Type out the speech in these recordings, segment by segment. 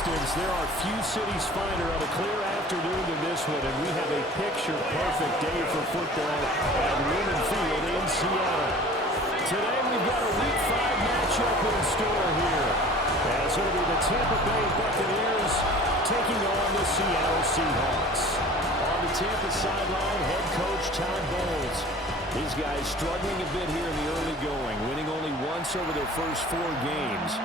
distance, there are few cities finer on a clear afternoon than this one, and we have a picture-perfect day for football at Lumen Field in Seattle. Today we've got a Week 5 matchup in store here, as it'll be the Tampa Bay Buccaneers taking on the Seattle Seahawks. On the Tampa sideline, head coach Todd Bowles. These guys struggling a bit here in the early going, winning only once over their first 4 games.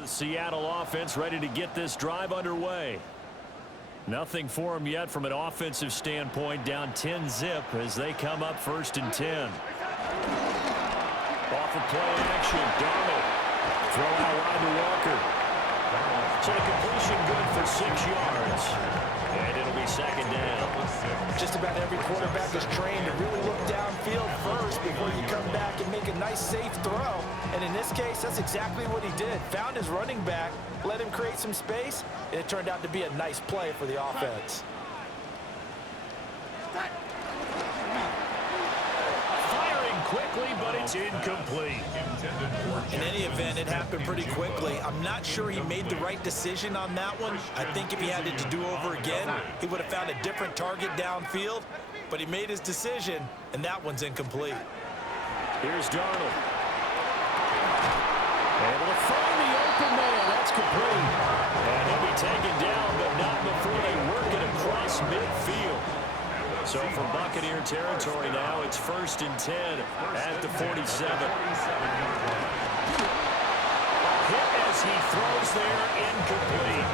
The Seattle offense ready to get this drive underway. Nothing for them yet from an offensive standpoint, down 10-zip as they come up 1st and 10. Off of play action, Darnold. Throw out wide to Walker. So the completion good for 6 yards. And it'll be 2nd down. Just about every quarterback is trained to really look downfield first before you come back and make a nice, safe throw. And in this case, that's exactly what he did. Found his running back, let him create some space, and it turned out to be a nice play for the offense. Quickly, but it's incomplete. In any event, it happened pretty quickly. I'm not sure he made the right decision on that one. I think if he had it to do over again, he would have found a different target downfield. But he made his decision, and that one's incomplete. Here's Darnold. Able to find the open man. That's complete. And he'll be taken down, but not before they work it across midfield. So from Buccaneer territory now, it's 1st and 10 at the 47. Hit as he throws there, incomplete.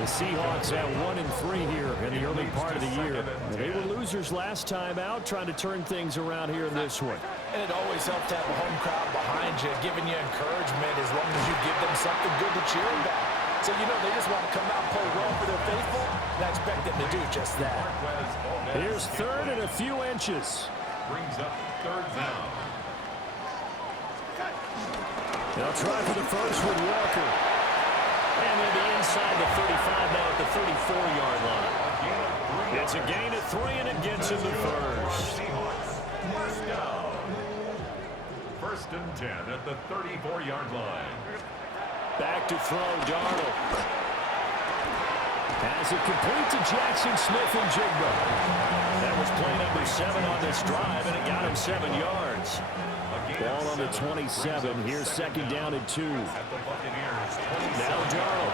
The Seahawks have 1-3 here in the early part of the year. They were losers last time out, trying to turn things around here in this one. And it always helps to have a home crowd behind you, giving you encouragement as long as you give them something good to cheer about. So, you know, they just want to come out and play well for their faithful, and I expect them to do just that. Here's 3rd and a few inches. Brings up 3rd down. They'll try for the first with Walker. And they'll be inside the 35 now at the 34-yard line. It's a gain of 3, and it gets him the first. First down. 1st and 10 at the 34-yard line. Back to throw, Darnold. Has it complete to Jackson Smith and Jigba. That was play number 7 on this drive, and it got him 7 yards. Ball on the 27. Here's 2nd down and 2. Now Darnold.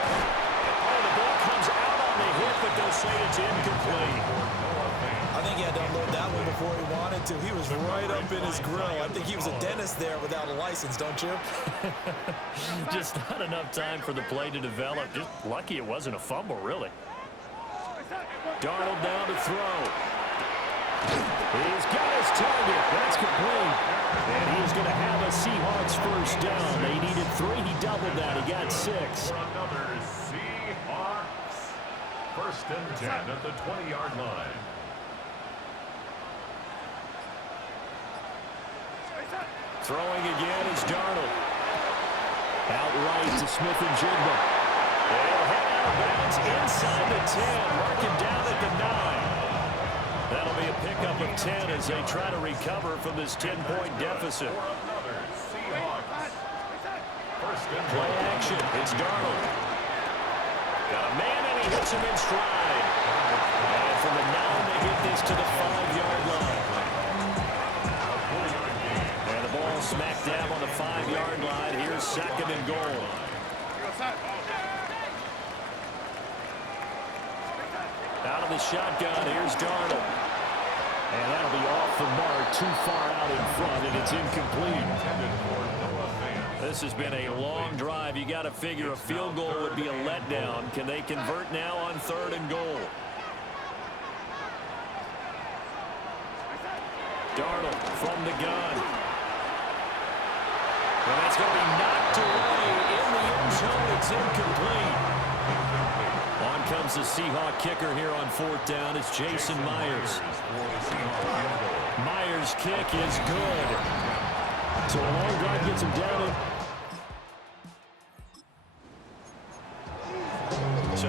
Oh, the ball comes out on the hit, but they'll say it's incomplete. I think he had to unload that one before he wanted to. He was right up in his grill. I think he was a dentist there without a license, don't you? Just not enough time for the play to develop. Just lucky it wasn't a fumble, really. Darnold down to throw. He's got his target. That's complete. And he's going to have a Seahawks first down. They needed 3. He doubled that. He got 6. Another Seahawks. 1st and 10 at the 20-yard line. Throwing again is Darnold. Outright to Smith and Jigba. They'll head out of bounds inside the 10. Marking down at the 9. That'll be a pickup of 10 as they try to recover from this 10-point deficit. Play action. It's Darnold. Got a man and he hits him in stride. And from the 9, they get this to the 5-yard line. And the ball smack dab on the 5-yard line. Here's 2nd and goal. Out of the shotgun, here's Darnold. And that'll be off the mark, too far out in front, and it's incomplete. This has been a long drive. You got to figure a field goal would be a letdown. Can they convert now on 3rd and goal? Darnold from the gun. And that's going to be knocked away in the end zone. It's incomplete. On comes the Seahawk kicker here on 4th down. It's Jason Myers. Myers' kick is good. So a long drive gets him down.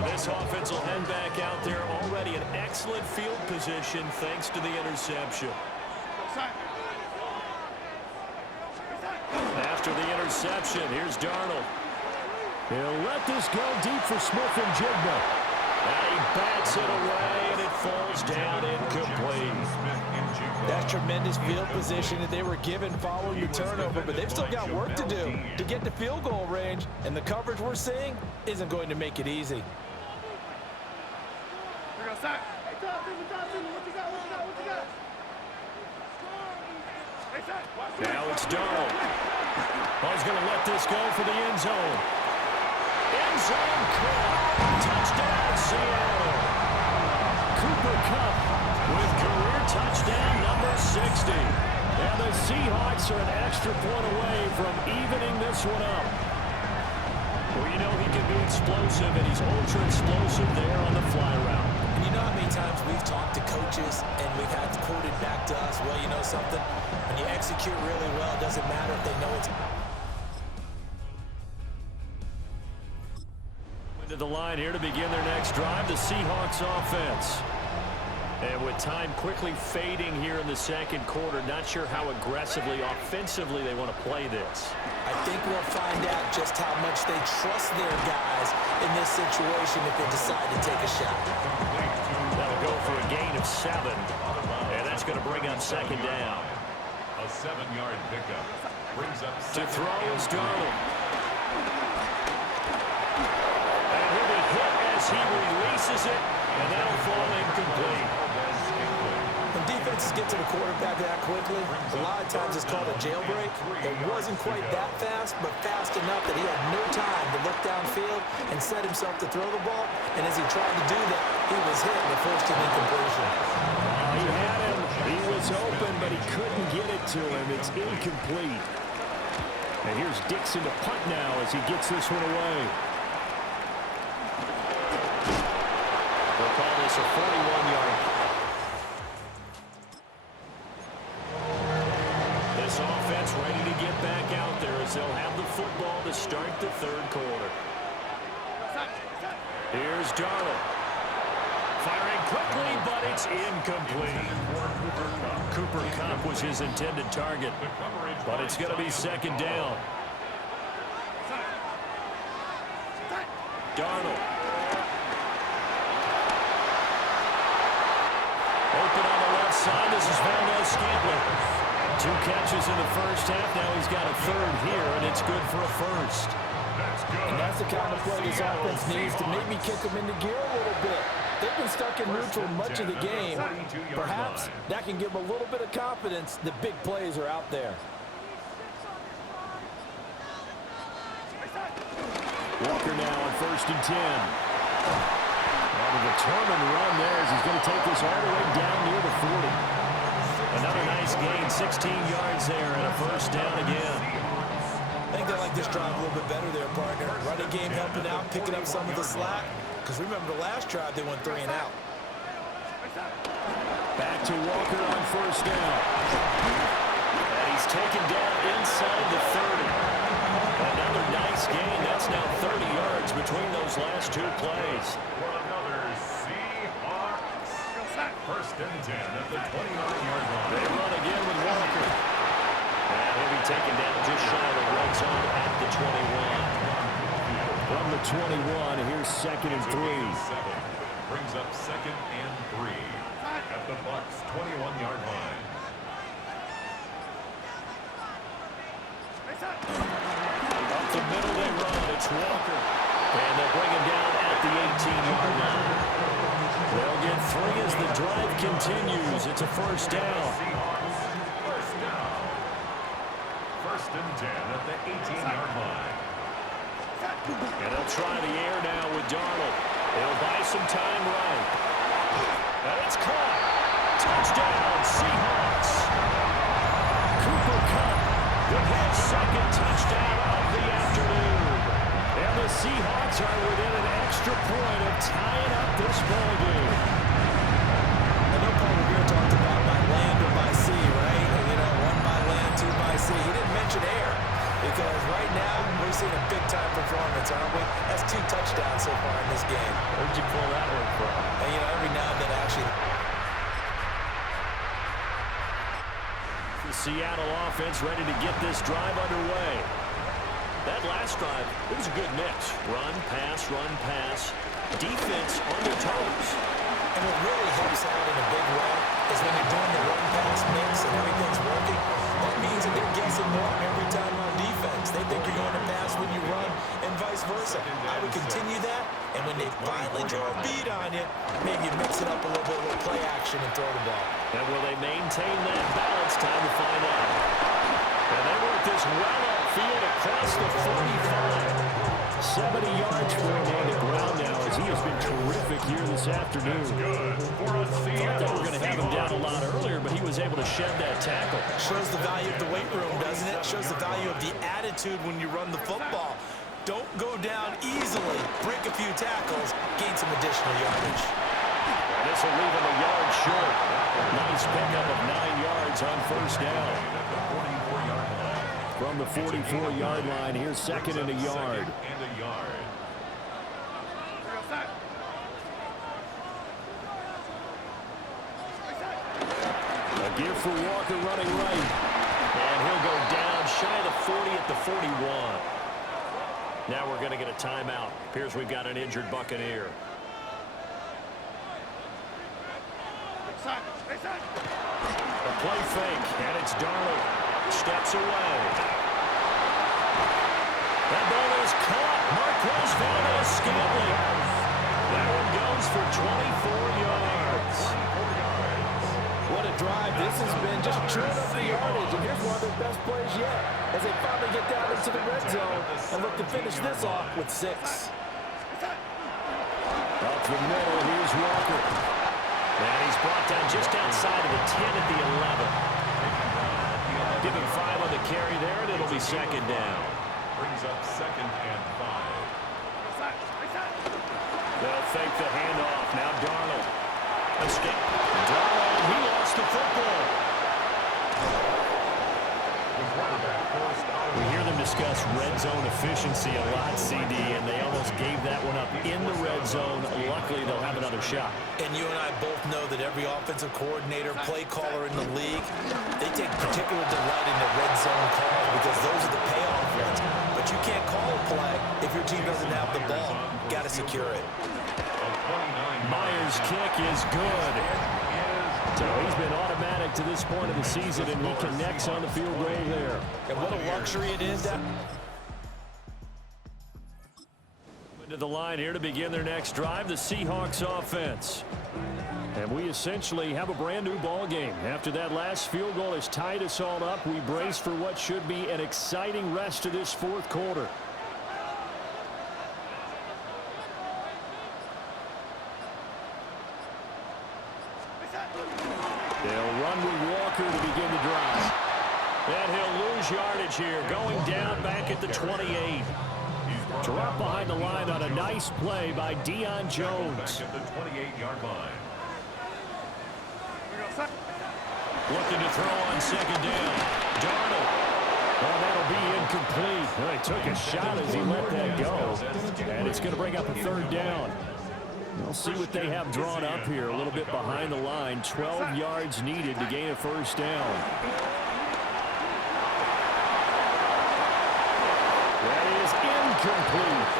And this offense will head back out there. Already an excellent field position thanks to the interception. After the interception, here's Darnold. He'll let this go deep for Smith and Jigba. And he bats it away, and it falls down incomplete. That's tremendous field position that they were given following the turnover, but they've still got work to do to get to field goal range, and the coverage we're seeing isn't going to make it easy. Now it's Darnold. He's going to let this go for the end zone. End zone caught. Touchdown, Seattle. Cooper Kupp With career touchdown number 60. And the Seahawks are an extra point away from evening this one up. Well, you know he can be explosive, and he's ultra-explosive there on the fly route. And you know how many times we've talked to coaches and we've had quoted back to us, well, you know something? When you execute really well, it doesn't matter if they know it's... To the line here to begin their next drive, the Seahawks offense. And with time quickly fading here in the second quarter, not sure how aggressively, offensively they want to play this. I think we'll find out just how much they trust their guys in this situation if they decide to take a shot. That'll go for a gain of 7. And that's going to bring up second down. A 7-yard pickup brings up To throw is Darnold. He releases it, and that'll fall incomplete. When defenses get to the quarterback that quickly, a lot of times it's called a jailbreak. It wasn't quite that fast, but fast enough that he had no time to look downfield and set himself to throw the ball. And as he tried to do that, he was hit and it forced an incompletion. He had him. He was open, but he couldn't get it to him. It's incomplete. And here's Dixon to punt now as he gets this one away. They'll call this a 41-yard. This offense ready to get back out there as they'll have the football to start the third quarter. Here's Darnold. Firing quickly, but it's incomplete. Cooper Kupp was his intended target, but it's going to be second down. Darnold. Open on the left side. This is Valdez-Scantling. 2 catches in the first half. Now he's got a third here, and it's good for a first. And that's the kind of play this offense needs to maybe kick them into gear a little bit. They've been stuck in neutral much of the game. Perhaps that can give them a little bit of confidence that big plays are out there. Walker now on 1st and 10. A determined run there as he's going to take this all the way down near the 40. Another nice gain, 16 yards there, and a first down again. I think they like this drive a little bit better there, partner. Running game helping out, picking up some of the slack. Because remember the last drive, they went 3 and out. Back to Walker on 1st down. And he's taken down inside the 30. Another nice gain. That's now 30 yards between those last 2 plays. First and 10 at the 29-yard line. They run again with Walker. And he'll be taken down just shy of the red zone at the 21. From the 21, here's 2nd and 3. Brings up 2nd and 3 at the Bucs' 21-yard line. Up the middle they run. It's Walker. And they'll bring him down at the 18-yard line. They'll get 3 as the drive continues. It's a first down. First down. First and 10 at the 18-yard line. And they'll try the air now with Darnold. They'll buy some time right. And it's caught. Touchdown, Seahawks. Cooper Kupp With his second touchdown of the afternoon. and the Seahawks are within an extra point of tying up this ball game. I know Paul Revere talked about by land or by sea, right? And, you know, 1 by land, 2 by sea. He didn't mention air. because right now we're seeing a big-time performance, aren't we? That's 2 touchdowns so far in this game. Where'd you pull that one from? And, you know, every now and then actually. The Seattle offense ready to get this drive underway. That last drive, it was a good mix. Run, pass, defense on their toes. And what really helps out in a big way is when you're doing the run-pass mix and everything's working, that means that they're guessing wrong every time on defense. They think you're going to pass when you run and vice versa. I would continue that, and when they finally draw a beat on you, maybe you mix it up a little bit with play action and throw the ball. And will they maintain that balance? Time to find out. And they work this well upfield across the 45. 70 yards for him on the ground now as he has been terrific here this afternoon. Thought they were going to have him down a lot earlier, but he was able to shed that tackle. Shows the value of the weight room, doesn't it? Shows the value of the attitude when you run the football. Don't go down easily. Break a few tackles. Gain some additional yardage. And this will leave him a yard short. Nice pickup of 9 yards on first down. From the 44-yard line, here's second and a yard. A give for Walker running right. And he'll go down shy of the 40 at the 41. Now we're going to get a timeout. Appears we've got an injured Buccaneer. A play fake, and it's Darnold. Steps away. That ball is caught. Marquez Valdes-Scantling. That one goes for 24 yards. What a drive. This has been just chewing up the yardage, and here's one of their best plays yet as they finally get down into the red zone and look to finish this off with 6. Up the middle, here's Walker. And he's brought down just outside of the 10 at the 11. Give him 5 on the carry there, and it'll be second down. Brings up 2nd and 5. They'll fake the handoff. Now Darnold. Escape. Darnold, he lost the football. We hear them discuss red zone efficiency a lot, CD, and they almost gave that one up in the red zone. Luckily, they'll have another shot. And you and I both know that every offensive coordinator, play caller in the league, they take particular delight in the red zone calls because those are the payoff ones. But you can't call a play if your team doesn't have the ball. Got to secure it. Myers' kick is good. So he's been automatic to this point of the season, and he connects on the field goal there. And what a luxury it is. To the line here to begin their next drive, the Seahawks offense. And we essentially have a brand new ball game. After that last field goal has tied us all up, we brace for what should be an exciting rest of this fourth quarter. They'll run with Walker to begin the drive. And he'll lose yardage here, going down back at the 28. Drop behind the line on a nice play by Deion Jones. At the 28-yard line. Looking to throw on second down. Darnold. Oh, that'll be incomplete. Well, he took a shot as he let that go. And it's going to bring up a third down. We'll see what they have drawn up here. A little bit behind the line. 12 yards needed to gain a first down. That is incomplete.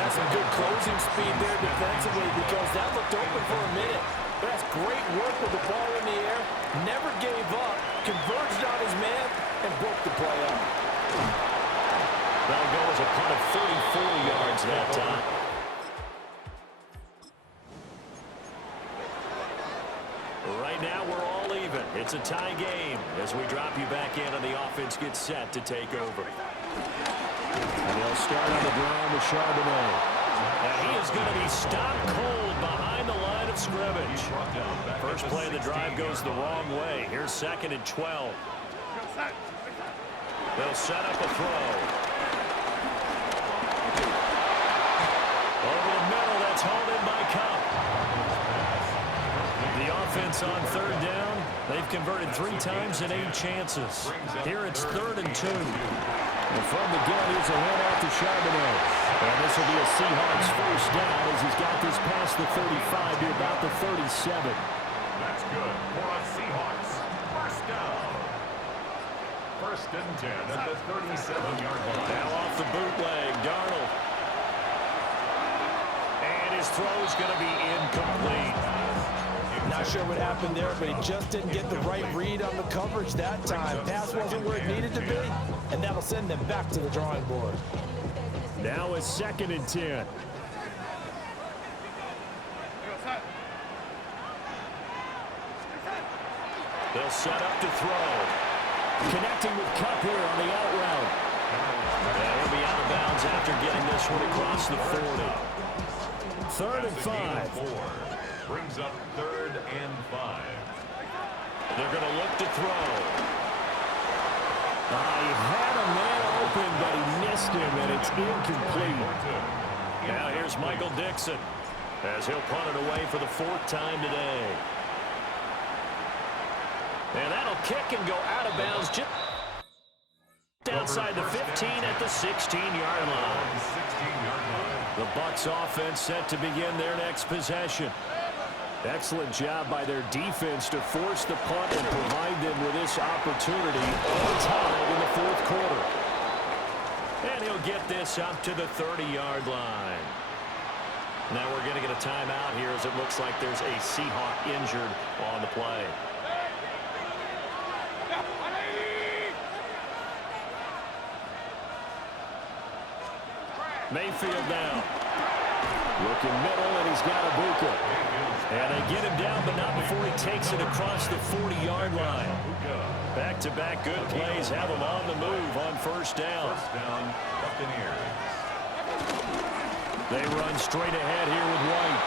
That's some good closing speed there defensively because that looked open for a minute. But that's great work with the ball in the air. Never gave up. Converged on his man and broke the play up. That'll go as a punt of 34 yards that time. Right now, we're all even. It's a tie game as we drop you back in and the offense gets set to take over. And they'll start on the ground with Charbonnet. And he is going to be stopped cold behind the line of scrimmage. First play of the drive goes the wrong way. Here's 2nd and 12. They'll set up a throw. Over the middle, that's hauled in by Cup. The offense on third down. They've converted 3 times in 8 chances. Here it's 3rd and 2. And from the gun, here's a handoff to Charbonnet. And this will be a Seahawks first down as he's got this past the 35 to about the 37. That's good for a Seahawks. First down. First and 10 at the 37-yard line. Now off the bootleg, Darnold. And his throw's going to be incomplete. Not sure what happened there, but he just didn't get the right read on the coverage that time. Pass wasn't where it needed to be, and that'll send them back to the drawing board. Now a 2nd and 10. They'll set up to throw. Connecting with Kupp here on the out route. And he'll be out of bounds after getting this one across the 40. 3rd and 5. Brings up 3rd and 5. They're going to look to throw. He had a man open, but he missed him, and it's incomplete. Now here's Michael Dixon as he'll punt it away for the 4th time today. And that'll kick and go out of bounds just outside the 15 at the 16-yard line. The Bucs offense set to begin their next possession. Excellent job by their defense to force the punt and provide them with this opportunity all time in the 4th quarter. And he'll get this up to the 30-yard line. Now we're going to get a timeout here as it looks like there's a Seahawk injured on the play. Mayfield now. Looking middle, and he's got Ibuka. And they get him down, but not before he takes it across the 40-yard line. Back-to-back good plays have him on the move on first down. First down, Buccaneers. They run straight ahead here with White.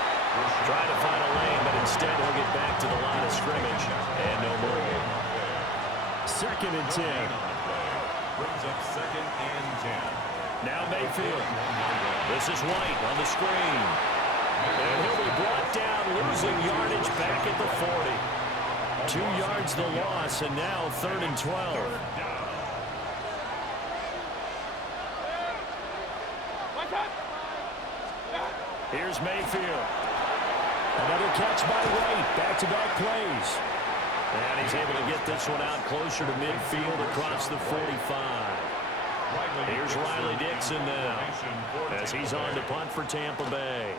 Trying to find a lane, but instead he'll get back to the line of scrimmage. And no more. 2nd and 10. Brings up 2nd and 10. Now Mayfield. This is White on the screen. And he'll be brought down, losing yardage back at the 40. 2 yards the loss, and now 3rd and 12. Here's Mayfield. Another catch by White. Back-to-back plays. And he's able to get this one out closer to midfield across the 45. Here's Riley Dixon now as he's on to punt for Tampa Bay.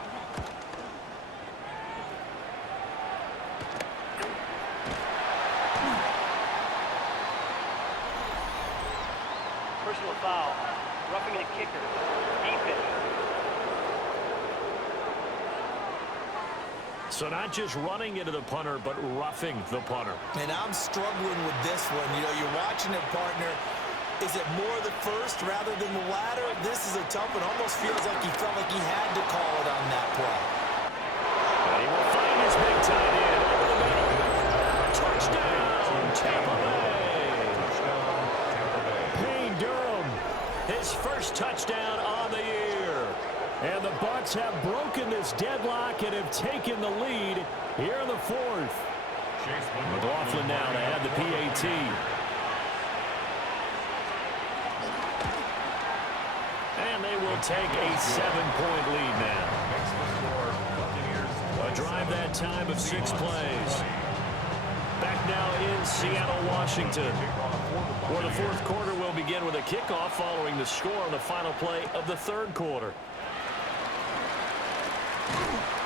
Personal foul, roughing the kicker, defense. So not just running into the punter, but roughing the punter. And I'm struggling with this one. You know, you're watching it, partner. Is it more the first rather than the latter? This is a tough one. Almost feels like he felt like he had to call it on that play. And he will find his big tight end over the middle. Touchdown, Tampa Bay. Payne Durham, his first touchdown on the year. And the Bucs have broken this deadlock and have taken the lead here in the 4th. McLaughlin now to add the PAT. And they will take a 7-point lead now. A drive that time of 6 plays. Back now in Seattle, Washington. Where the 4th quarter will begin with a kickoff following the score on the final play of the 3rd quarter.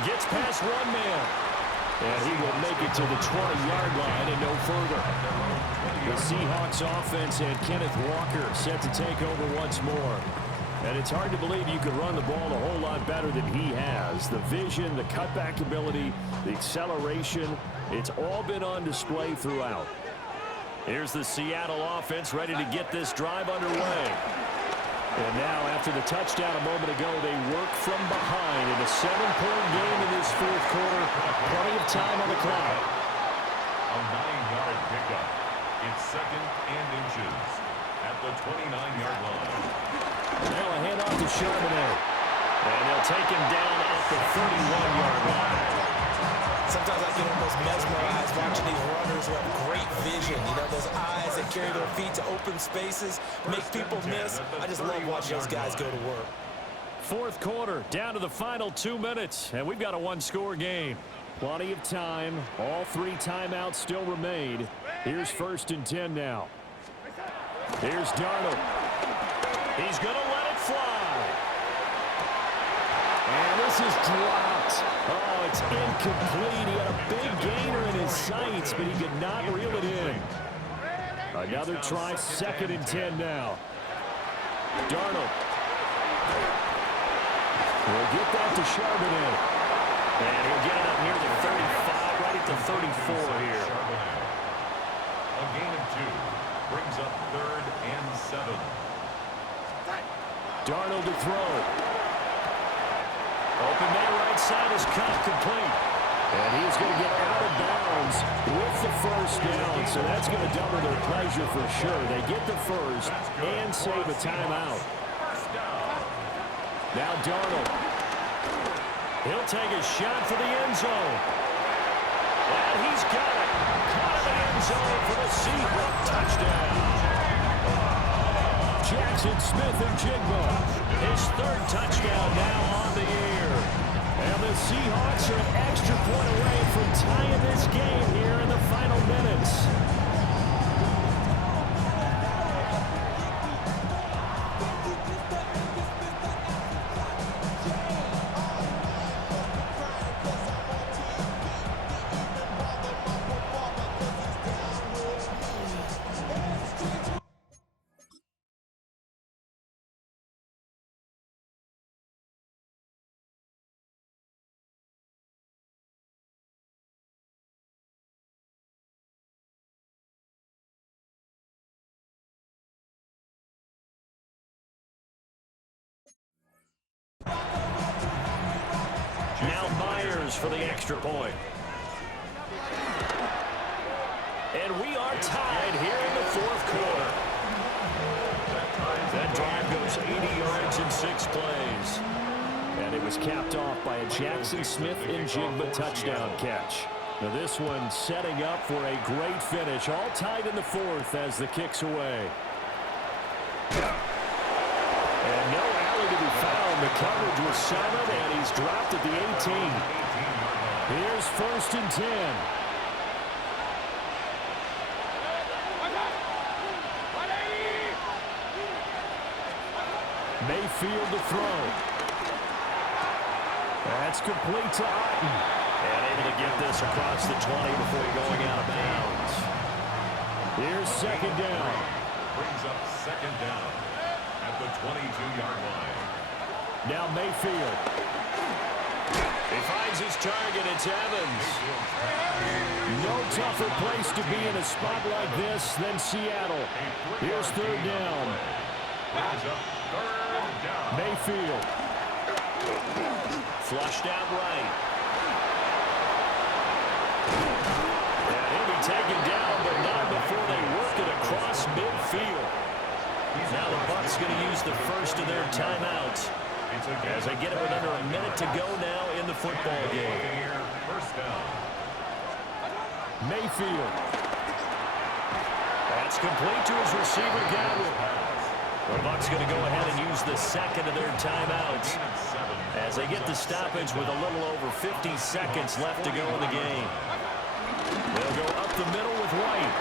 Gets past one man. And he will make it to the 20-yard line and no further. The Seahawks offense and Kenneth Walker set to take over once more. And it's hard to believe you could run the ball a whole lot better than he has. The vision, the cutback ability, the acceleration, it's all been on display throughout. Here's the Seattle offense ready to get this drive underway. And now, after the touchdown a moment ago, they work from behind in a 7-point game in this 4th quarter. Plenty of time on the clock. A 9-yard pickup. It's 2nd and inches at the 29-yard line. Now a handoff to Charbonnet. And they'll take him down at the 31-yard line. So Sometimes I get almost mesmerized watching these runners who have great vision. You know, those eyes that carry their feet to open spaces, make people miss. I just love watching those guys go to work. Fourth quarter, down to the final 2 minutes, and we've got a one-score game. Plenty of time. All 3 timeouts still remain. Here's 1st and 10 now. Here's Darnold. He's going to let it fly. And this is dropped. Oh, it's incomplete. He had a big gainer in his sights, but he could not reel it in. Another try, 2nd and 10 now. Darnold. We'll get that to Charbonnet. And he'll get it up near the 35, right at the 34 here. A gain of 2 brings up 3rd and 7. Darnold to throw. Open man right side is caught complete. And he's going to get out of bounds with the 1st down. So that's going to double their pleasure for sure. They get the 1st and save a timeout. Now Darnold. He'll take a shot for the end zone. And he's got it. Caught in the end zone for the Seahawks touchdown. Jackson Smith and Jigba. His 3rd touchdown now on the year. And the Seahawks are an extra point away from tying this game here in the final minutes. Now Myers for the extra point. And we are tied here in the 4th quarter. That drive goes 80 yards in 6 plays. And it was capped off by a Jackson Smith and Jigba touchdown catch. Now this one setting up for a great finish. All tied in the 4th as the kick's away. And no alley to be found. The coverage was solid, and he's dropped at the 18. Here's 1st and 10. Mayfield to throw. That's complete to Otten. And able to get this across the 20 before going out of bounds. Here's 2nd down. Brings up 2nd down at the 22-yard line. Now Mayfield. He finds his target. It's Evans. No tougher place to be in a spot like this than Seattle. Here's 3rd down. Mayfield. Flushed out right. And he'll be taken down, but not before they work it across midfield. Now the Bucs going to use the 1st of their timeouts as they get it with under a minute to go now in the football game. Mayfield. That's complete to his receiver, Godwin. The Bucs going to go ahead and use the 2nd of their timeouts as they get the stoppage with a little over 50 seconds left to go in the game. They'll go up the middle with White.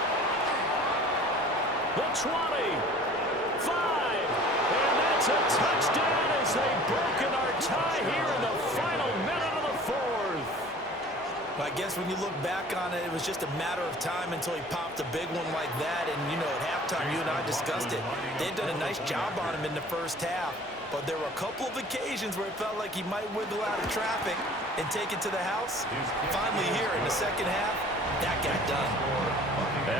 The 20. 5. And that's a touchdown as they've broken our tie here in the final minute of the 4th. I guess when you look back on it, it was just a matter of time until he popped a big one like that. And, you know, at halftime, you and I discussed it. They'd done a nice job on him in the 1st half. But there were a couple of occasions where it felt like he might wiggle out of traffic and take it to the house. Finally here in the 2nd half, that got done.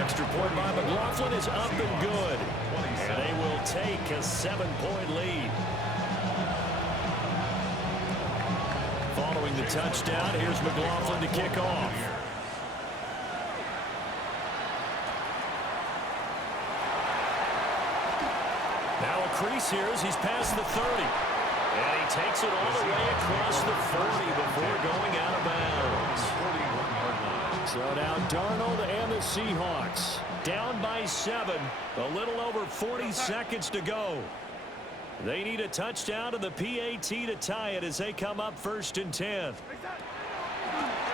Extra point by McLaughlin is up and good. And they will take a 7-point lead. Following the touchdown, here's McLaughlin to kick off. Now a crease here as he's past the 30. And he takes it all the way across the 40 before going out of bounds. So now Darnold and the Seahawks down by 7. A little over 40 seconds to go. They need a touchdown to the PAT to tie it as they come up 1st and 10.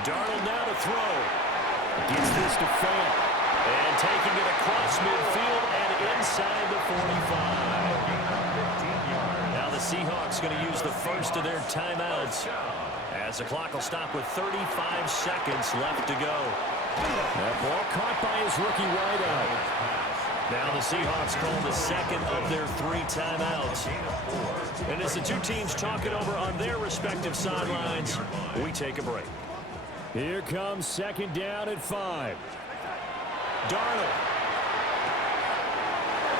Darnold now to throw. Gets this to Fant. And taking it across midfield and inside the 45. Now the Seahawks going to use the first of their timeouts, as the clock will stop with 35 seconds left to go. That ball caught by his rookie wideout. Now the Seahawks call the second of their 3 timeouts. And as the two teams talk it over on their respective sidelines, we take a break. Here comes 2nd down at 5. Darnold.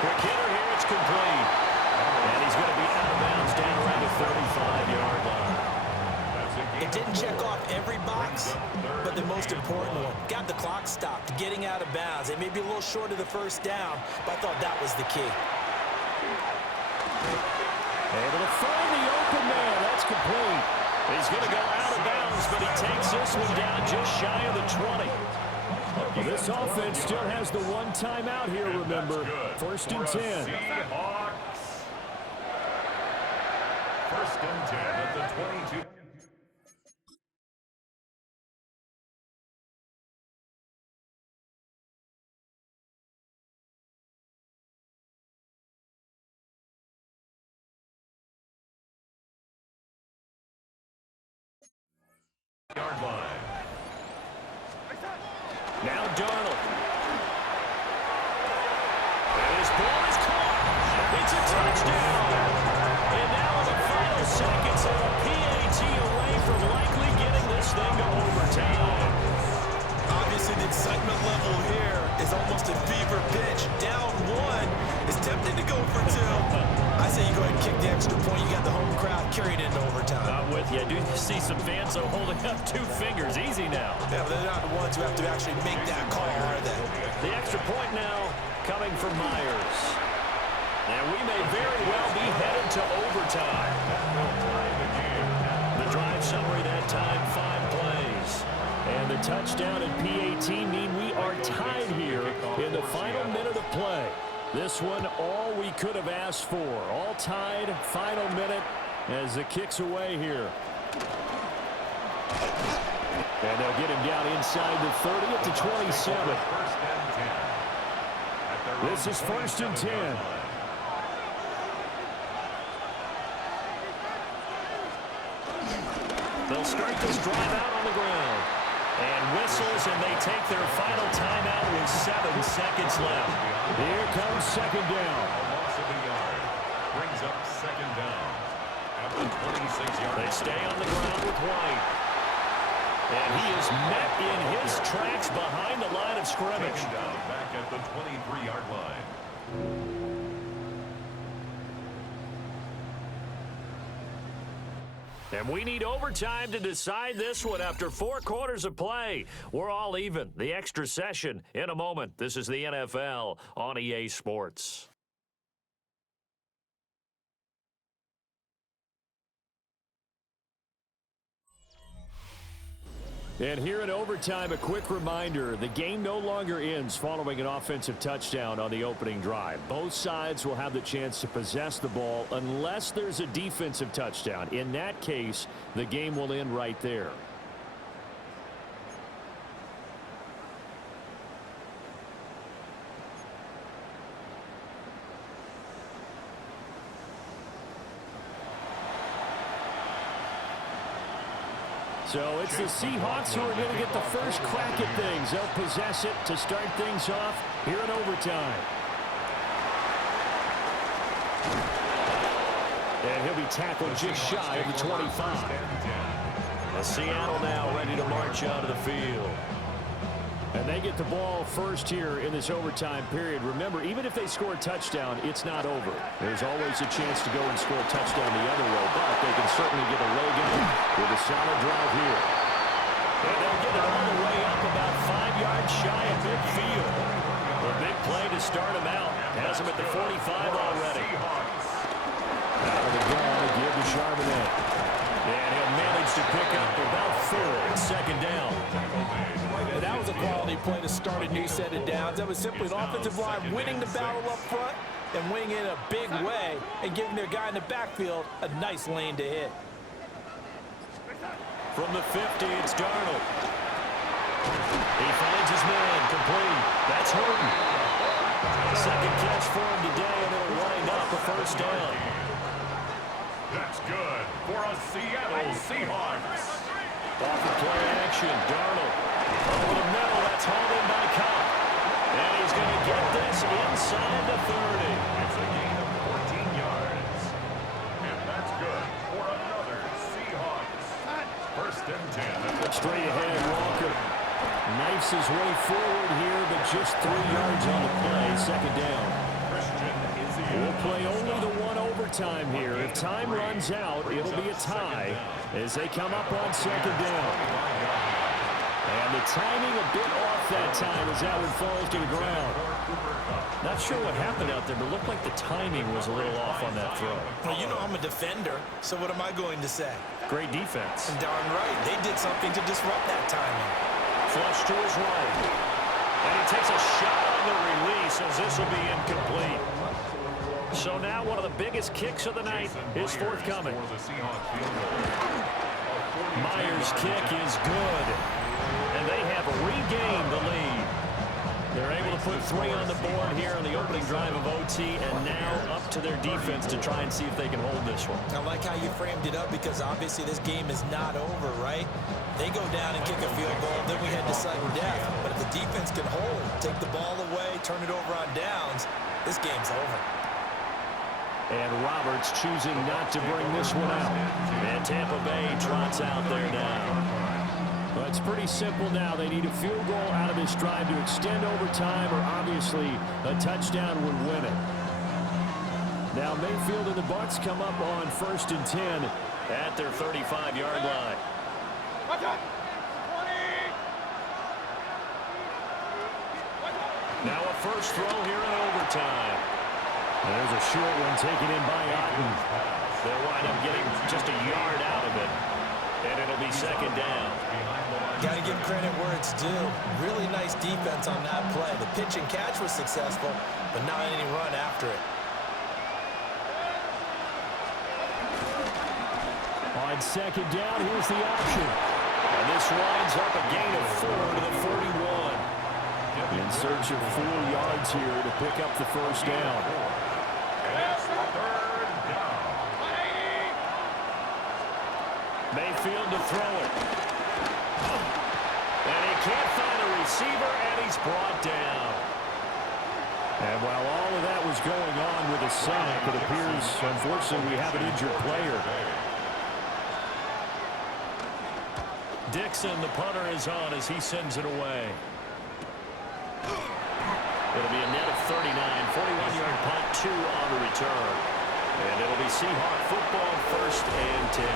Quick hitter here, it's complete. And he's going to be out of bounds down around the 35-yard line. It didn't check off every box, but the most important one. Got the clock stopped, getting out of bounds. It may be a little short of the 1st down, but I thought that was the key. Able to find the open man. That's complete. He's going to go out of bounds, but he takes this one down just shy of the 20. Well, this offense still has the 1 timeout here, remember. 1st and 10. Seahawks. 1st and 10 at the 22. Yard line. Now Darnold. And his ball is caught. It's a touchdown. And now in the final seconds, a PAT away from likely getting this thing to overtime. Obviously, the excitement level here is almost a fever pitch. Down 1 is tempted to go for 2. I say you go ahead and kick the extra point. You got the home crowd carried into overtime. I'm with you. I do see some fans though holding up 2 fingers. Easy now. Yeah, but they're not the ones who have to actually make that call, are they? The extra point now coming from Myers. And we may very well be headed to overtime. The drive summary that time, 5 plays. And the touchdown and PAT mean we are tied here in the final minute of play. This one, all we could have asked for. All tied, final minute as the kick's away here. And they'll get him down inside the 30 at the 27. This is 1st and 10. They'll start this drive out on the ground. And whistles, and they take their final timeout with 7 seconds left. Here comes 2nd down. A loss of a yard. Brings up 2nd down at the 26-yard line. They stay on the ground with White. And he is met in his tracks behind the line of scrimmage. Taken down back at the 23-yard line. And we need overtime to decide this one after 4 quarters of play. We're all even. The extra session in a moment. This is the NFL on EA Sports. And here in overtime, a quick reminder, the game no longer ends following an offensive touchdown on the opening drive. Both sides will have the chance to possess the ball unless there's a defensive touchdown. In that case, the game will end right there. So it's the Seahawks who are going to get the first crack at things. They'll possess it to start things off here in overtime. And he'll be tackled just shy of the 25. And Seattle now ready to march out of the field. And they get the ball first here in this overtime period. Remember, even if they score a touchdown, it's not over. There's always a chance to go and score a touchdown the other way, but they can certainly get a leg in with a solid drive here. And they'll get it all the way up about 5 yards shy of midfield. A big play to start him out. Has him at the 45 already. Out of the gun, a give to Charbonnet. And he'll manage to pick up about 4. Second down. And that was a quality play to start a new set of downs. That was simply an offensive line winning the battle up front and winning in a big way and giving their guy in the backfield a nice lane to hit. From the 50, it's Darnold. He finds his man, complete. That's Horton. Second catch for him today, and it'll wind up a first down. That's good for a Seattle Seahawks. Off the play action, Darnold. Over the middle, that's hauled in by Cobb. And he's going to get this inside the 30. It's a gain of 14 yards. And that's good for another Seahawks. First and 10. Straight ahead, Walker. Knifes his way forward here, but just 3 yards on the play. Second down. We'll play only the one overtime here. If time runs out, it'll be a tie as they come up on second down. And the timing a bit off that time as that one falls to the ground. Not sure what happened out there, but it looked like the timing was a little off on that throw. Well, you know I'm a defender, so what am I going to say? Great defense. Darn right. They did something to disrupt that timing. Flush to his right. And he takes a shot on the release as this will be incomplete. So now one of the biggest kicks of the night is forthcoming. Myers' kick is good. And they have regained the lead. They're able to put 3 on the board here on the opening drive of OT, and now up to their defense to try and see if they can hold this one. I like how you framed it up because obviously this game is not over, right? They go down and kick a field goal, then we head to sudden death. But if the defense can hold, take the ball away, turn it over on downs, this game's over. And Roberts choosing not to bring this one out. And Tampa Bay trots out there now. Well, it's pretty simple now. They need a field goal out of this drive to extend overtime, or obviously a touchdown would win it. Now Mayfield and the Bucs come up on 1st and 10 at their 35-yard line. Now a first throw here in overtime. There's a short one taken in by Otten. They'll wind up getting just a yard out of it. And it'll be second down. Got to give credit where it's due. Really nice defense on that play. The pitch and catch was successful, but not any run after it. On second down, here's the option. And this winds up a gain of 4 to the 41. In search of 4 yards here to pick up the first down. Mayfield to throw it. And he can't find a receiver, and he's brought down. And while all of that was going on with a sack, it appears, unfortunately, we have an injured player. Dixon, the punter, is on as he sends it away. It'll be a net of 39, 41-yard punt, 2 on the return. And it'll be Seahawk football, 1st and 10.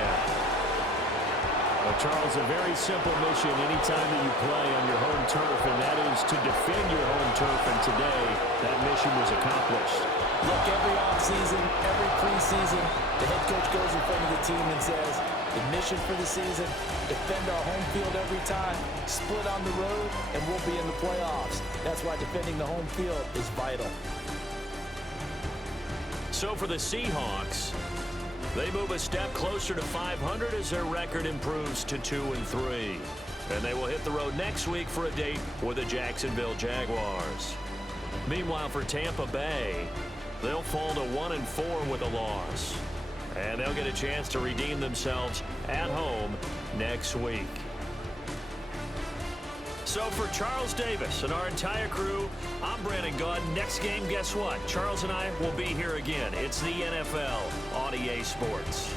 Well, Charles, a very simple mission anytime that you play on your home turf, and that is to defend your home turf, and today that mission was accomplished. Look, every offseason, every preseason, the head coach goes in front of the team and says, the mission for the season, defend our home field every time, split on the road, and we'll be in the playoffs. That's why defending the home field is vital. So for the Seahawks, they move a step closer to 500 as their record improves to 2-3. And they will hit the road next week for a date with the Jacksonville Jaguars. Meanwhile, for Tampa Bay, they'll fall to 1-4 with a loss. And they'll get a chance to redeem themselves at home next week. So for Charles Davis and our entire crew, I'm Brandon Gaud. Next game, guess what? Charles and I will be here again. It's the NFL on EA Sports.